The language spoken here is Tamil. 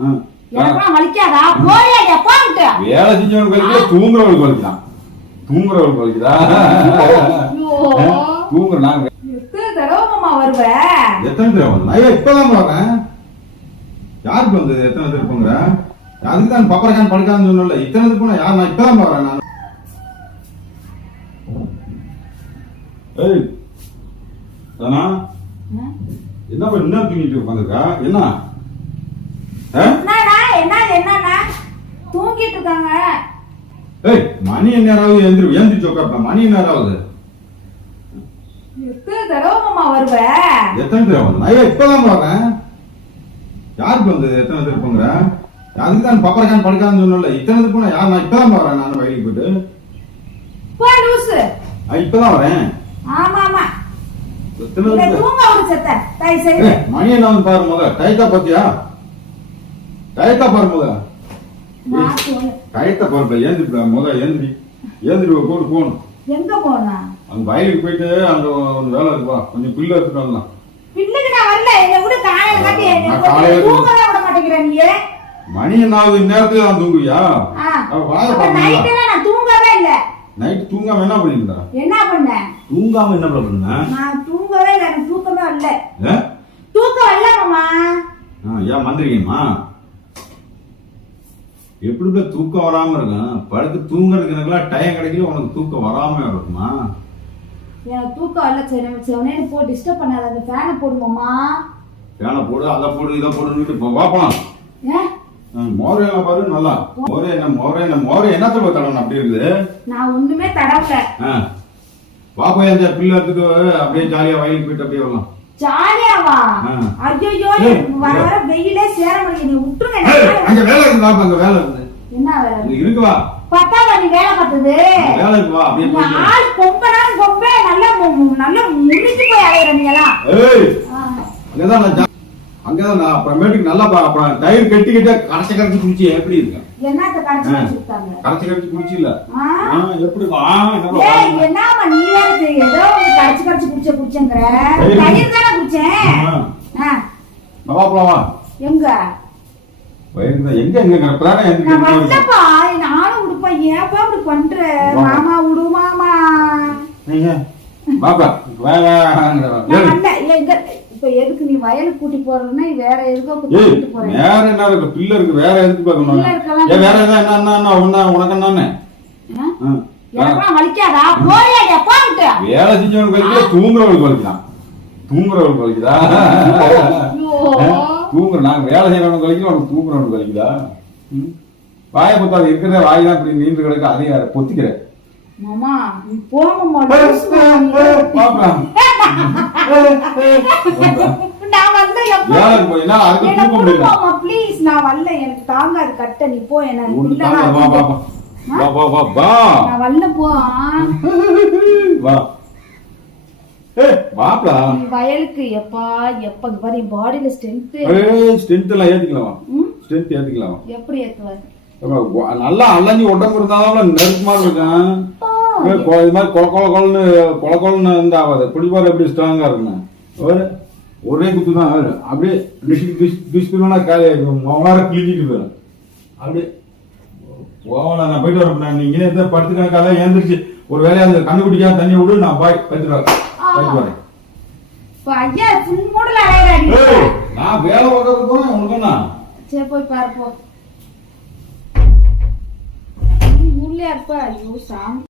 ம். எனக்கெல்லாம் வலிக்காதா? போறியா எப்பா விட்டு வேலை செஞ்சவனுக்கு வலிக்குதா தூங்குறவனுக்கு வலிக்குதான் தூங்குறவனுக்கு வலிக்குதா தூங்குற நாங்க எத்தனை தடவை வருவ? எத்தனை தடவை ஐயா இப்பதான் வரேன் யாருக்கு எத்தனை திருப்பங்க அதுக்கு தான் பப்பரக்கான் படிக்கான்னு சொன்னல இத்தனை திருப்பம் யார் நான் இப்பதான் நான்? ஏய் தானா என்ன? என்ன தூங்கிட்டு உட்காந்துருக்கா என்ன? ஏய் மணி நேராவது எந்திரி எந்திரிச்சு உட்காப்பா மணி நேராவது? எத்தனை தடவை மாமா வருவ? எத்தனை தடவை ஐயா இப்பதான் வரேன் யாருக்கு வந்தது எத்தனை திருப்பங்க அதுக்கு தான் பப்பரக்கான் படிக்கான்னு சொன்னல இத்தனை திருப்பம் யார்? நான் இப்பதான் வரேன் நான் வயலுக்கு போயிட்டு. போ லூசு. இப்பதான் வரேன். ஆமா ஆமா. மணி என்ன பாரு முத டயத்தா பாத்தியா டயத்தா பாரு முத நான் டயத்தை பாருப்பா ஏந்திரிப்பா முத ஏந்திரி. ஏந்திரி போட்டு போகணும். எங்க போனா? அந்த வயலுக்கு போயிட்டு அங்க ஒரு வேலை இருக்குப்பா கொஞ்சம் பில்லு எடுத்துட்டு வரலாம். மணி என்ன ஆகுது இந்நேரத்துல நான் தூங்குவியா? தூங்கவே இல்ல. நைட் தூங்காம என்ன பண்ணிருந்தா என்ன பண்ணேன் தூங்காம என்ன பண்ண நான் தூங்கவே இல்லை. எனக்கு தூக்கமே ஏ? தூக்கம் மாமா. ஆ, ஏன் மந்திரிக்கமா எப்படி தூக்கம் வராம இருக்கும் படுத்து தூங்குறதுக்கு எனக்குலாம் டைம் கிடைக்கல உனக்கு தூக்கம் வராம இருக்குமா? எனக்கு தூக்கம் வரல சரி செவனேன்னு போ டிஸ்டர்ப் பண்ணாத அந்த ஃபேனை போடு மாமா ஃபேனை போடு அதை போடு இதை போடுன்னு இப்போ பார்ப்போம். ஏன் மோரையெல்லாம் பாரு நல்லா. மோரே என்ன மோரே என்ன மோரே என்னத்த பார்த்தா அப்படி இருக்குது? நான் ஒண்ணுமே தடவல. பாப்பா இந்த பிள்ளை எடுத்துட்டு அப்படியே ஜாலியா வயலுக்கு போயிட்டு அப்படியே வரலாம். ஜாலியாவா ஆ. ஐயோ ஏய், வர வர வெயிலே சேர முடியும் நீ விட்டுருங்க அங்க வேலை இருக்கு பாப்பா அங்க வேலை இருக்குது என்ன வேலை? இங்க இருக்கு வா. பத்தா பண்ணி வேலை பார்த்தது? வேலை இருக்கு வா அப்படியே ஆள் கொம்பே நல்லா நல்லா போய் நீ எல்லாம். ஏய். அங்கதான் நான் அங்கதான் நான் அப்புறமேட்டுக்கு நல்லா அப்புறம் டயர் கட்டி கட்டி கரைச்சி குடிச்சு எப்படி இருக்கு? என்னத்த கடைசி ஆ. வச்சுட்டாங்க கரைச்சி கரைச்சி குடிச்சு இல்ல? எப்படி நீ வேற ஏதோ குடிச்ச குடிச்சேங்கிற. தயிர் தானே குடிச்சேன்? வா எங்க? எங்க எங்க கிடப்புறாங்க நான் வந்தப்பா. நானும் விடுப்பா ஏப்பா இப்படி பண்ற. மாமா விடு மாமா. நீங்க? பாப்பா வா வா இப்ப எதுக்கு நீ வயலுக்கு கூட்டி போறதுன்னா வேற எதுக்கோ ஏய் கூட்டி போறேன் வேற என்ன இருக்கு? பிள்ளை இருக்கு. வேற எதுக்கு பார்க்கணும் வேற என்ன என்ன என்ன ஒண்ணா உனக்கு என்னன்னு. எனக்கெல்லாம் வலிக்காதா? போறியா எப்பா விட்டு வேலை செஞ்சவனுக்கு வலிக்குதா தூங்குறவனுக்கு வலிக்குதான். தூங்குறவனுக்கு வலிக்குதா? ஐயோ. தூங்குற நாங்க வேலை செய்யறவனுக்கு வலிக்குது உனக்கு தூங்குறவனுக்கு வலிக்குதா? வாயை பொத்தாது இருக்கிற வாய் தான் இப்படி நீண்டு கிடக்கு அதையும் அதை பொத்திக்கிறேன் மாமா கொடுப்பாமா ப்ளீஸ் நான் வரல எனக்கு தாங்காது கட்ட நீ போ என்ன நான் வரல போ. வயலுக்கு எப்பா எப்ப பாரு பாடியில ஸ்ட்ரென்த் ஸ்ட்ரென்த் எல்லாம் ஏத்திக்கலாம்? ஸ்ட்ரென்த் ஏத்திக்கலாம்? எப்படி ஏத்துவாரு? நல்லா அலைஞ்சு உடம்பு இருந்தாலும் நெருக்கமா இருக்கும் இது மாதிரி கொல கொல கொலன்னு கொல கொலன்னு இருந்தா ஆகாது பிடிப்பாரு எப்படி ஸ்ட்ராங்கா இருக்குங்க ஒரு ஒரே குத்து தான். அப்படியே டிஷ்னா காலி ஆகிடும் அவனார கிழிஞ்சிட்டு போயிடும். அப்படியே ஓவலா நான் போயிட்டு வரேன் நீங்க காலை ஏந்திரிச்சு ஒரு வேலையா அந்த கண்ணு குடிக்காம தண்ணி விடு நான் பாய் போயிட்டு வரேன். இப்ப ஐயா ஃபுல் மூடல அலையறாடி ஏய், நான் வேலை பார்க்கறது போறேன் உனக்கு என்ன? சரி போய் பாரு போ. ஊர்லயா இருப்ப? ஐயோ சாமி.